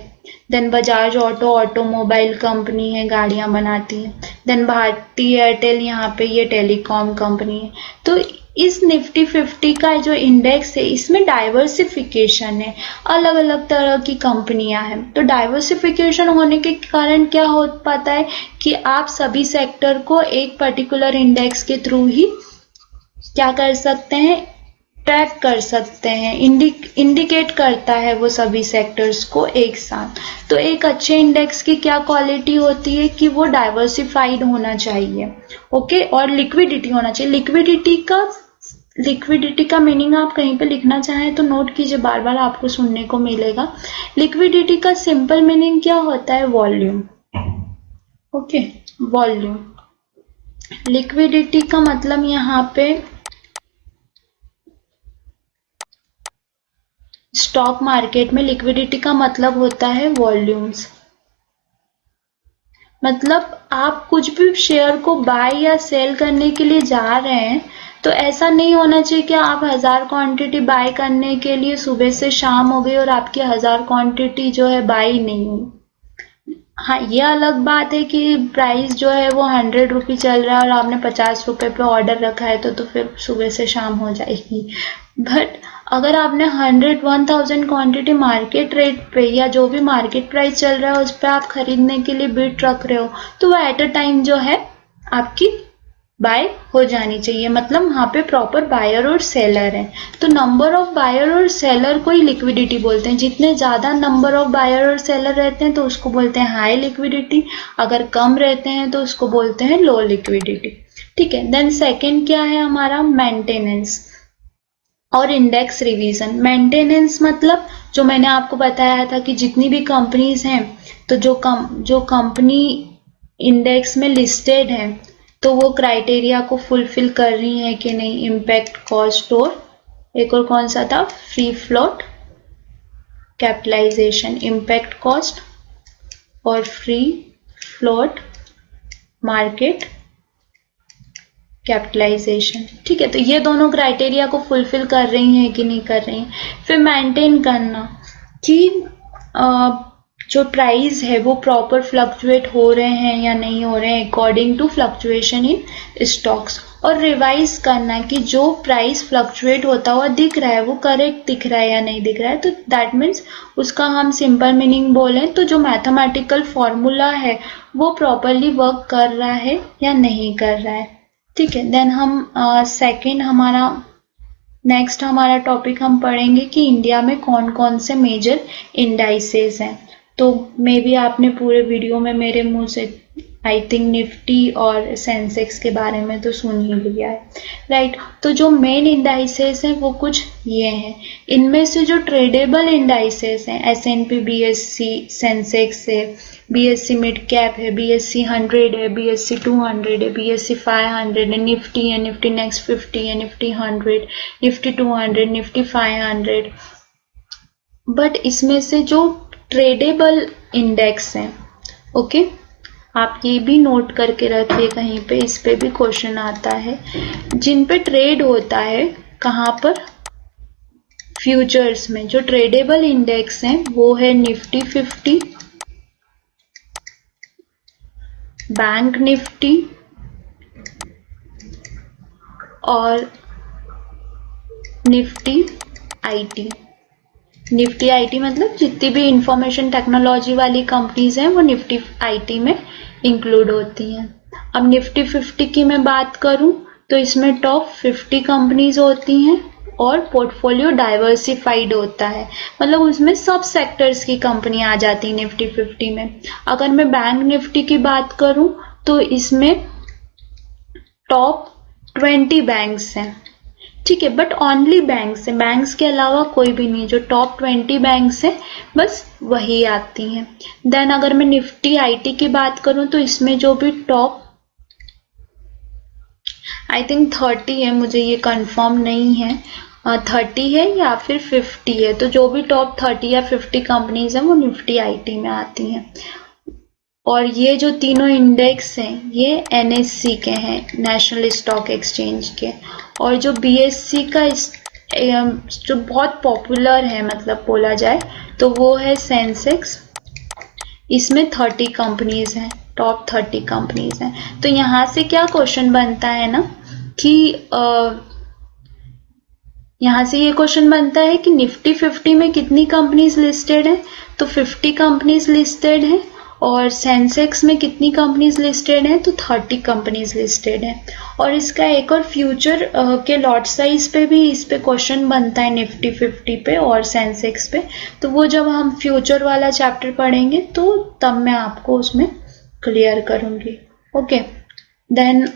Then Bajaj auto automobile company है, गाड़ियां बनाती है। देन भारती एयरटेल यहाँ पे ये टेलीकॉम कंपनी है। तो इस निफ्टी 50 का जो इंडेक्स है इसमें डाइवर्सिफिकेशन है, अलग अलग तरह की कंपनियां हैं। तो डाइवर्सिफिकेशन होने के कारण क्या हो पाता है कि आप सभी सेक्टर को एक पर्टिकुलर इंडेक्स के थ्रू ही क्या कर सकते हैं, ट्रैक कर सकते हैं, इंडिकेट करता है वो सभी सेक्टर्स को एक साथ। तो एक अच्छे इंडेक्स की क्या क्वालिटी होती है कि वो डाइवर्सिफाइड होना चाहिए, ओके, और लिक्विडिटी होना चाहिए। लिक्विडिटी का मीनिंग आप कहीं पे लिखना चाहें तो नोट कीजिए, बार बार आपको सुनने को मिलेगा। लिक्विडिटी का सिंपल मीनिंग क्या होता है, वॉल्यूम, ओके, वॉल्यूम। लिक्विडिटी का मतलब यहाँ पे स्टॉक मार्केट में लिक्विडिटी का मतलब होता है वॉल्यूम्स। मतलब आप कुछ भी शेयर को बाय या सेल करने के लिए जा रहे हैं तो ऐसा नहीं होना चाहिए कि आप 1000 क्वांटिटी बाय करने के लिए सुबह से शाम हो गई और आपकी 1000 क्वांटिटी जो है बाय नहीं हुई। हाँ, ये अलग बात है कि प्राइस जो है वो 100 रुपये चल रहा है और आपने 50 रुपये पे ऑर्डर रखा है तो फिर सुबह से शाम हो जाएगी। बट अगर आपने 1000 क्वांटिटी मार्केट रेट पे या जो भी मार्केट प्राइस चल रहा है उस पर आप खरीदने के लिए बिड रख रहे हो तो वो एट अ टाइम जो है आपकी बाय हो जानी चाहिए। मतलब वहाँ पे प्रॉपर बायर और सेलर है। तो नंबर ऑफ बायर और सेलर को ही लिक्विडिटी बोलते हैं। जितने ज्यादा नंबर ऑफ बायर और सेलर रहते हैं तो उसको बोलते हैं हाई लिक्विडिटी, अगर कम रहते हैं तो उसको बोलते हैं लो लिक्विडिटी। ठीक है। देन सेकेंड क्या है हमारा, मेंटेनेंस और इंडेक्स रिवीजन। मेंटेनेंस मतलब जो मैंने आपको बताया था कि जितनी भी कंपनीज हैं तो जो कंपनी इंडेक्स में लिस्टेड है तो वो क्राइटेरिया को फुलफिल कर रही है कि नहीं, इम्पैक्ट, कॉस्ट और एक और कौन सा था, free float, capitalisation, impact, cost और फ्री फ्लोट मार्केट कैपिटलाइजेशन। ठीक है। तो ये दोनों क्राइटेरिया को फुलफिल कर रही हैं कि नहीं कर रही हैं। फिर मेंटेन करना कि जो प्राइस है वो प्रॉपर फ्लक्चुएट हो रहे हैं या नहीं हो रहे हैं according to fluctuation in stocks. और रिवाइज करना कि जो प्राइस फ्लक्चुएट होता हुआ दिख रहा है वो करेक्ट दिख रहा है या नहीं दिख रहा है। तो दैट मीन्स उसका हम सिंपल मीनिंग बोलें तो जो मैथमेटिकल फॉर्मूला है वो प्रॉपरली वर्क कर रहा है या नहीं कर रहा है। ठीक है। देन हम सेकेंड नेक्स्ट हमारा टॉपिक हम पढ़ेंगे कि इंडिया में कौन कौन से मेजर इंडाइसेस हैं। तो मे बी आपने पूरे वीडियो में मेरे मुंह से आई थिंक निफ्टी और सेंसेक्स के बारे में तो सुन ही लिया है, राइट। तो जो मेन इंडाइसेस हैं वो कुछ ये हैं। इनमें से जो ट्रेडेबल इंडाइसेस हैं, S&P, BSE, सेंसेक्स है, BSE मिड कैप है, BSE 100 है, BSE 200 है, BSE 500 है, निफ्टी है, निफ्टी नेक्स्ट 50 है, निफ्टी 100, निफ्टी 200, निफ्टी 500। बट इसमें से जो ट्रेडेबल इंडेक्स हैं, ओके, आप ये भी नोट करके रखिए कहीं पे, इस पे भी क्वेश्चन आता है, जिन पे ट्रेड होता है कहाँ पर, फ्यूचर्स में। जो ट्रेडेबल इंडेक्स हैं वो है निफ्टी 50, बैंक निफ्टी और निफ्टी आईटी। निफ्टी आईटी मतलब जितनी भी इंफॉर्मेशन टेक्नोलॉजी वाली कंपनीज हैं वो निफ्टी आईटी में इंक्लूड होती हैं। अब निफ्टी 50 की मैं बात करूं तो इसमें टॉप 50 कंपनीज होती हैं और पोर्टफोलियो डाइवर्सिफाइड होता है, मतलब उसमें सब सेक्टर्स की कंपनी आ जाती है निफ्टी 50 में। अगर मैं बैंक निफ्टी की बात करूं तो इसमें टॉप 20 बैंक्स हैं, ठीक है, बट ओनली बैंक्स है, बैंक्स के अलावा कोई भी नहीं। जो टॉप 20 बैंक्स है बस वही आती हैं। देन अगर मैं निफ्टी आईटी की बात करूं तो इसमें जो भी टॉप आई थिंक 30 है, मुझे ये कंफर्म नहीं है 30 है या फिर 50 है, तो जो भी टॉप 30 या 50 कंपनीज हैं वो निफ्टी आईटी में आती हैं। और ये जो तीनों इंडेक्स हैं ये NSE के हैं, नेशनल स्टॉक एक्सचेंज के। और जो BSE का जो बहुत पॉपुलर है मतलब बोला जाए तो वो है सेंसेक्स। इसमें 30 कंपनीज हैं, टॉप 30 कंपनीज हैं। तो यहाँ से क्या क्वेश्चन बनता है ना कि यहाँ से ये क्वेश्चन बनता है कि निफ्टी 50 में कितनी कंपनीज लिस्टेड हैं, तो 50 कंपनीज लिस्टेड हैं। और सेंसेक्स में कितनी कंपनीज लिस्टेड हैं, तो 30 कंपनीज लिस्टेड हैं। और इसका एक और फ्यूचर के लॉट साइज पे भी इस पे क्वेश्चन बनता है निफ्टी 50 पे और सेंसेक्स पे। तो वो जब हम फ्यूचर वाला चैप्टर पढ़ेंगे तो तब मैं आपको उसमें क्लियर करूंगी। ओके, देन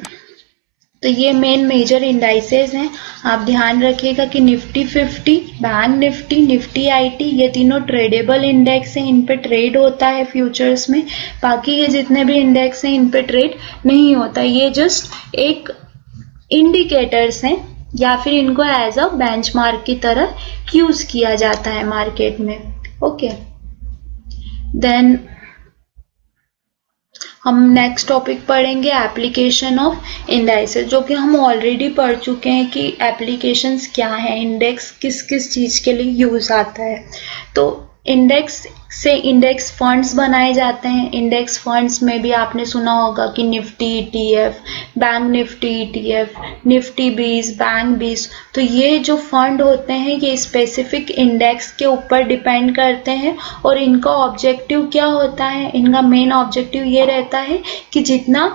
तो ये मेन मेजर इंडाइसेस हैं। आप ध्यान रखिएगा कि Nifty 50, bank Nifty, Nifty IT, ये तीनों ट्रेडेबल इंडेक्स हैं, इन पे ट्रेड होता है फ्यूचर्स में। बाकी ये जितने भी इंडेक्स हैं इन पे ट्रेड नहीं होता, ये जस्ट एक इंडिकेटर्स हैं या फिर इनको एज अ बेंचमार्क की तरह यूज किया जाता है मार्केट में। ओके, देन हम नेक्स्ट टॉपिक पढ़ेंगे एप्लीकेशन ऑफ इंडाइसेस, जो कि हम ऑलरेडी पढ़ चुके हैं कि एप्लीकेशंस क्या है, इंडेक्स किस किस चीज के लिए यूज आता है। तो इंडेक्स से इंडेक्स फंड्स बनाए जाते हैं। इंडेक्स फंड्स में भी आपने सुना होगा कि Nifty ETF, bank Nifty ETF, Nifty 20, bank 20। तो ये जो फंड होते हैं ये स्पेसिफिक इंडेक्स के ऊपर डिपेंड करते हैं और इनका ऑब्जेक्टिव क्या होता है, इनका मेन ऑब्जेक्टिव ये रहता है कि जितना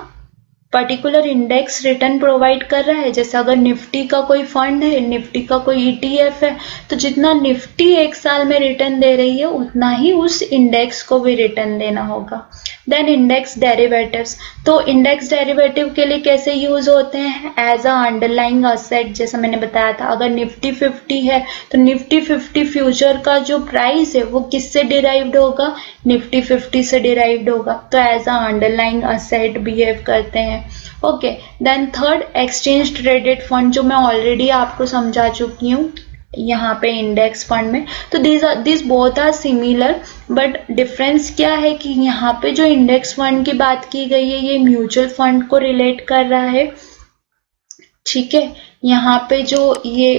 पर्टिकुलर इंडेक्स रिटर्न प्रोवाइड कर रहा है, जैसे अगर निफ्टी का कोई फंड है, निफ्टी का कोई ईटीएफ है, तो जितना निफ्टी एक साल में रिटर्न दे रही है उतना ही उस इंडेक्स को भी रिटर्न देना होगा। देन इंडेक्स डेरिवेटिव्स, तो इंडेक्स डेरिवेटिव के लिए कैसे यूज होते हैं, एज अ अंडरलाइंग असेट। जैसा मैंने बताया था, अगर निफ्टी 50 है तो निफ्टी 50 फ्यूचर का जो प्राइस है वो किससे डिराइव्ड होगा, निफ्टी 50 से डिराइव्ड होगा। तो as a underlying asset behave करते हैं। Okay, then third exchange traded fund, जो मैं ऑलरेडी आपको समझा चुकी हूँ यहाँ पे इंडेक्स फंड में। तो this both are similar, but difference क्या है कि यहाँ पे जो इंडेक्स फंड की बात की गई है ये म्यूचुअल फंड को रिलेट कर रहा है, ठीक है। यहाँ पे जो ये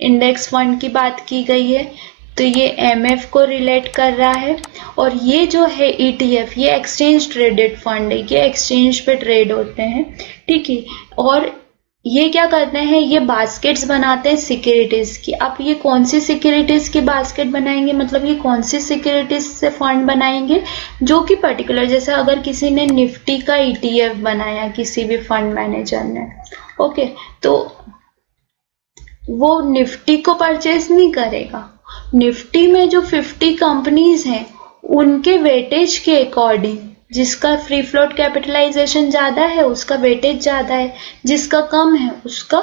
इंडेक्स फंड की बात की गई है तो ये एमएफ को रिलेट कर रहा है। और ये जो है ईटीएफ, ये एक्सचेंज ट्रेडेड फंड है, ये एक्सचेंज पे ट्रेड होते हैं, ठीक है। और ये क्या करते हैं, ये बास्केट्स बनाते हैं सिक्योरिटीज की। आप ये कौन सी सिक्योरिटीज की बास्केट बनाएंगे, मतलब ये कौन सी सिक्योरिटीज से फंड बनाएंगे जो कि पर्टिकुलर, जैसे अगर किसी ने निफ्टी का ईटीएफ बनाया, किसी भी फंड मैनेजर ने, ओके, तो वो निफ्टी को परचेज नहीं करेगा। निफ्टी में जो 50 कंपनीज हैं उनके वेटेज के अकॉर्डिंग, जिसका फ्री फ्लोट कैपिटलाइजेशन ज्यादा है उसका वेटेज ज्यादा है, जिसका कम है उसका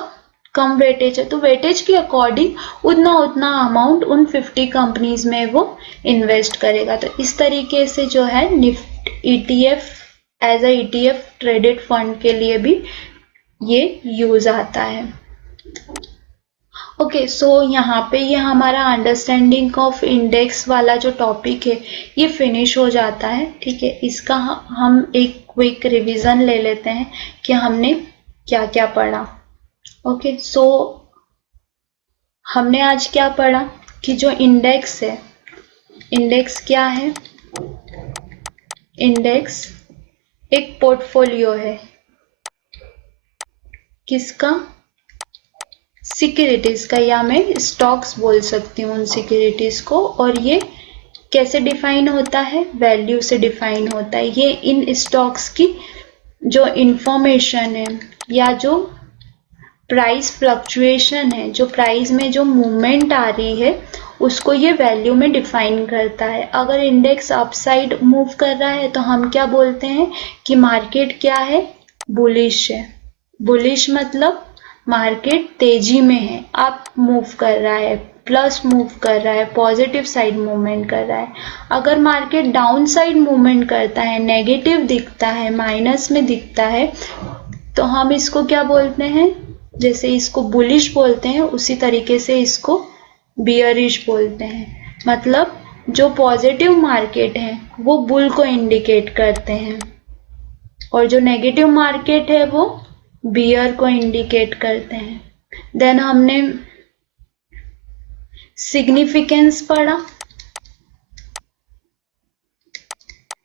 कम वेटेज है। तो वेटेज के अकॉर्डिंग उतना अमाउंट उन 50 कंपनीज में वो इन्वेस्ट करेगा। तो इस तरीके से जो है Nifty ETF as a ETF traded fund के लिए भी ये यूज आता है। ओके, सो यहाँ पे ये हमारा अंडरस्टैंडिंग ऑफ इंडेक्स वाला जो टॉपिक है ये फिनिश हो जाता है, ठीक है। इसका हम एक क्विक रिवीजन ले लेते हैं कि हमने क्या क्या पढ़ा। ओके, सो हमने आज क्या पढ़ा कि जो इंडेक्स है, इंडेक्स क्या है, इंडेक्स एक पोर्टफोलियो है, किसका, सिक्योरिटीज का, या मैं स्टॉक्स बोल सकती हूँ उन सिक्योरिटीज को। और ये कैसे डिफाइन होता है, वैल्यू से डिफाइन होता है। ये इन स्टॉक्स की जो इंफॉर्मेशन है या जो प्राइस फ्लक्चुएशन है, जो प्राइस में जो मूवमेंट आ रही है उसको ये वैल्यू में डिफाइन करता है। अगर इंडेक्स अपसाइड मूव कर रहा है तो हम क्या बोलते हैं कि मार्केट क्या है, बुलिश है। बुलिश मतलब मार्केट तेजी में है, आप मूव कर रहा है, प्लस मूव कर रहा है, पॉजिटिव साइड मूवमेंट कर रहा है। अगर मार्केट डाउन साइड मूवमेंट करता है, नेगेटिव दिखता है, माइनस में दिखता है, तो हम इसको क्या बोलते हैं, जैसे इसको बुलिश बोलते हैं उसी तरीके से इसको बियरिश बोलते हैं। मतलब जो पॉजिटिव मार्केट है वो बुल को इंडिकेट करते हैं और जो नेगेटिव मार्केट है वो बियर को इंडिकेट करते हैं। देन हमने सिग्निफिकेंस पढ़ा।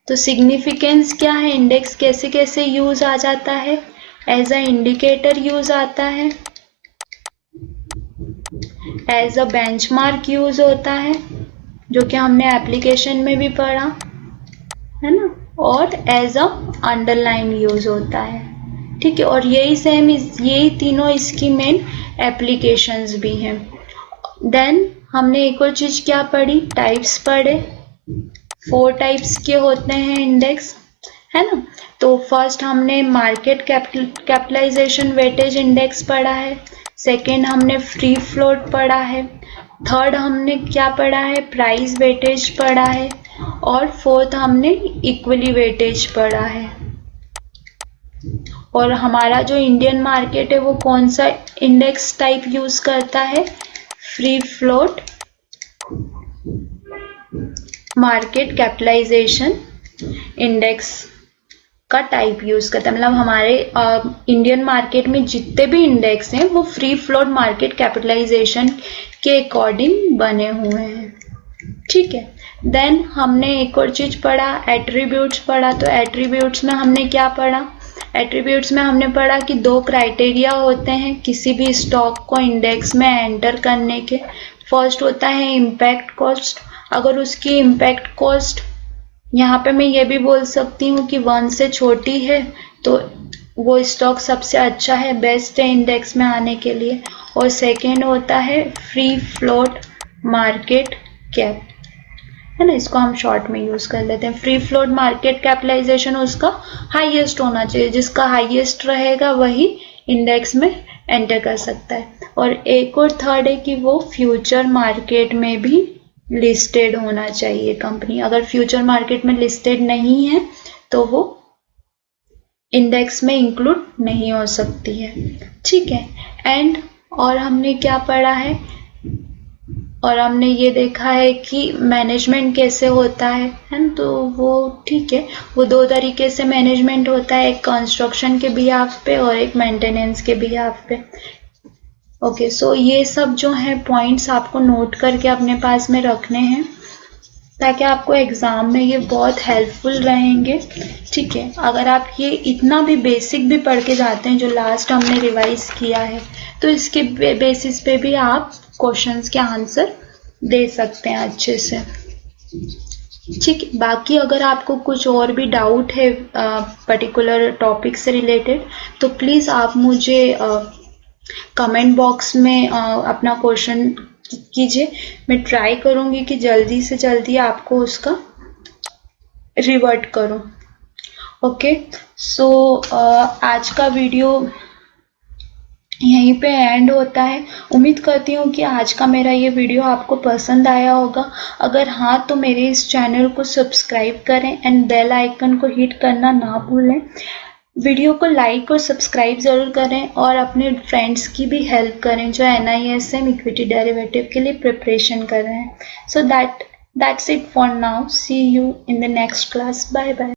तो सिग्निफिकेंस क्या है, इंडेक्स कैसे कैसे यूज आ जाता है, एज अ इंडिकेटर यूज आता है, एज अ बेंचमार्क यूज होता है, जो कि हमने एप्लीकेशन में भी पढ़ा है ना, और एज अ अंडरलाइन यूज होता है। ठीक है, और यही सेम यही तीनों इसकी मेन एप्लीकेशंस भी हैं। देन हमने एक और चीज क्या पढ़ी, टाइप्स पढ़े। 4 टाइप्स के होते हैं इंडेक्स, है ना। तो फर्स्ट हमने मार्केट कैपिटलाइजेशन वेटेज इंडेक्स पढ़ा है। सेकेंड हमने फ्री फ्लोट पढ़ा है। थर्ड हमने क्या पढ़ा है, प्राइस वेटेज पढ़ा है। और फोर्थ हमने इक्वली वेटेज पढ़ा है। और हमारा जो इंडियन मार्केट है वो कौन सा इंडेक्स टाइप यूज करता है, free float market capitalisation index का टाइप यूज करता है। मतलब हमारे इंडियन मार्केट में जितने भी इंडेक्स हैं वो फ्री फ्लोट मार्केट कैपिटलाइजेशन के अकॉर्डिंग बने हुए हैं। ठीक है, देन हमने एक और चीज पढ़ा, एट्रीब्यूट्स पढ़ा। तो एट्रीब्यूट्स में हमने क्या पढ़ा, एट्रीब्यूट्स में हमने पढ़ा कि 2 क्राइटेरिया होते हैं किसी भी स्टॉक को इंडेक्स में एंटर करने के। फर्स्ट होता है इम्पैक्ट कॉस्ट। अगर उसकी इम्पैक्ट कॉस्ट, यहाँ पे मैं ये भी बोल सकती हूँ कि 1 से छोटी है तो वो स्टॉक सबसे अच्छा है, बेस्ट है इंडेक्स में आने के लिए। और सेकेंड होता है फ्री फ्लोट मार्केट कैप, है ना, इसको हम शॉर्ट में यूज कर लेते हैं। फ्री फ्लोट मार्केट कैपिटलाइजेशन उसका हाईएस्ट होना चाहिए, जिसका हाईएस्ट रहेगा वही इंडेक्स में एंटर कर सकता है। और एक और थर्ड है कि वो फ्यूचर मार्केट में भी लिस्टेड होना चाहिए कंपनी। अगर फ्यूचर मार्केट में लिस्टेड नहीं है तो वो इंडेक्स में इंक्लूड नहीं हो सकती है। ठीक है, एंड और हमने क्या पढ़ा है, और हमने ये देखा है कि मैनेजमेंट कैसे होता है ना। तो वो ठीक है, वो 2 तरीके से मैनेजमेंट होता है, एक कंस्ट्रक्शन के बिहाफ पे और एक मेंटेनेंस के बिहाफ पे। ओके, सो ये सब जो है पॉइंट्स आपको नोट करके अपने पास में रखने हैं ताकि आपको एग्जाम में ये बहुत हेल्पफुल रहेंगे। ठीक है, अगर आप ये इतना भी बेसिक भी पढ़ के जाते हैं जो लास्ट हमने रिवाइज किया है तो इसके बेसिस पे भी आप क्वेश्चंस के आंसर दे सकते हैं अच्छे से। ठीक, बाकी अगर आपको कुछ और भी डाउट है पर्टिकुलर टॉपिक से रिलेटेड तो प्लीज़ आप मुझे कमेंट बॉक्स में अपना क्वेश्चन कीजिए। मैं ट्राई करूँगी कि जल्दी से जल्दी आपको उसका रिवर्ट करूँ। ओके, सो आज का वीडियो यहीं पे एंड होता है। उम्मीद करती हूँ कि आज का मेरा ये वीडियो आपको पसंद आया होगा। अगर हाँ तो मेरे इस चैनल को सब्सक्राइब करें एंड बेल आइकन को हिट करना ना भूलें। वीडियो को लाइक और सब्सक्राइब ज़रूर करें और अपने फ्रेंड्स की भी हेल्प करें जो NISM इक्विटी डेरिवेटिव के लिए प्रिपरेशन कर रहे हैं। So that's it for now. See you in the next class. Bye bye.